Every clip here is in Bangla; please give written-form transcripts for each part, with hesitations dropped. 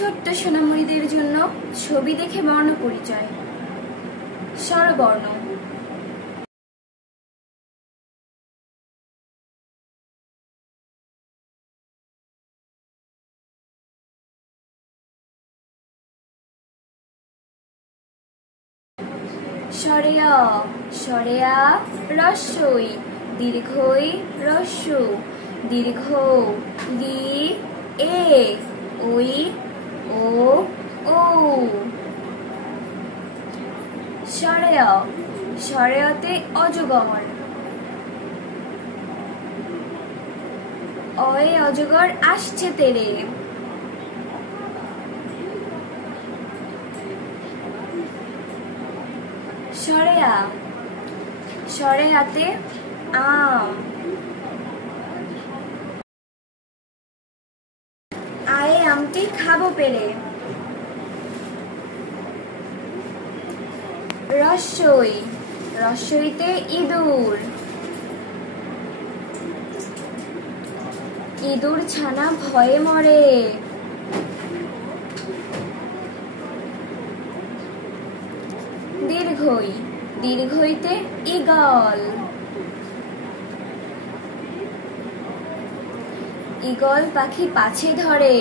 ছোট্ট সোনামণিদের জন্য ছবি দেখে বর্ণ পরিচয়। স্বরবর্ণ। স্বরেয় স্বরেয়া রস্যই দীর্ঘই রস্যু দীর্ঘ রি এ ওই ও ও। স্বরেয় স্বরেয়তে অজগর অয়ে অজগর আসছে তেরে। স্বরেয়া স্বরেয়াতে আম আয়ে আমটি খাবো পেরে। রস্যই রস্যইতে ইঁদুর ইঁদুর ছানা ভয়ে মরে। দীর্ঘই দীর্ঘইতে ঈগল ঈগল পাখি পাছে ধরে।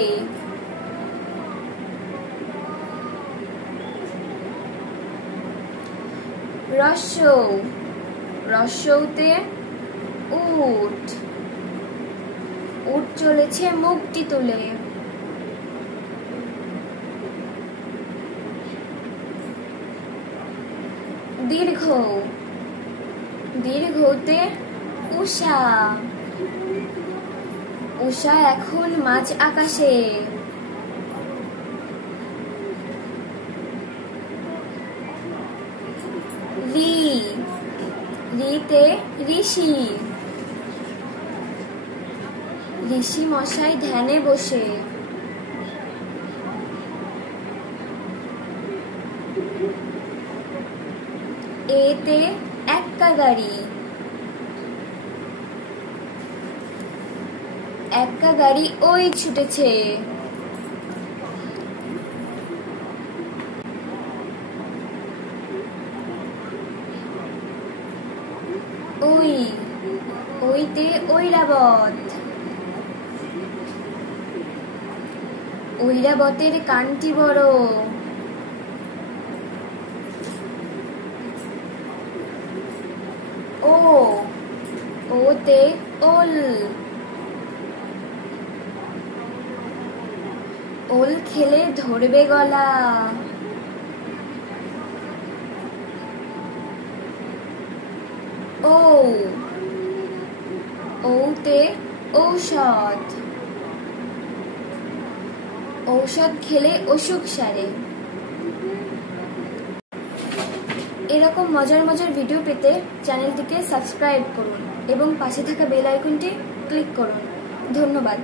রস্য রস্যতে উট উট চলেছে মুখটি তুলে। দীর্ঘ দীর্ঘতে উষা উষা এখন মাঝ আকাশে। রি রিতে ঋষি ঋষি মশাই ধ্যানে বসে। এতে এক্কা গাড়ি এক্কা গাড়ি ওই ছুটেছে। ওই ওইতে ঐরাবত ঐরাবতের কানটি বড়। ও ওতে ওল ওল খেলে ধরবে গলা। ও ওতে ঔষধ ঔষধ খেলে অসুখ সারে। এরকম মজার মজার ভিডিও পেতে চ্যানেলটিকে সাবস্ক্রাইব করুন এবং পাশে থাকা বেল আইকনটি ক্লিক করুন। ধন্যবাদ।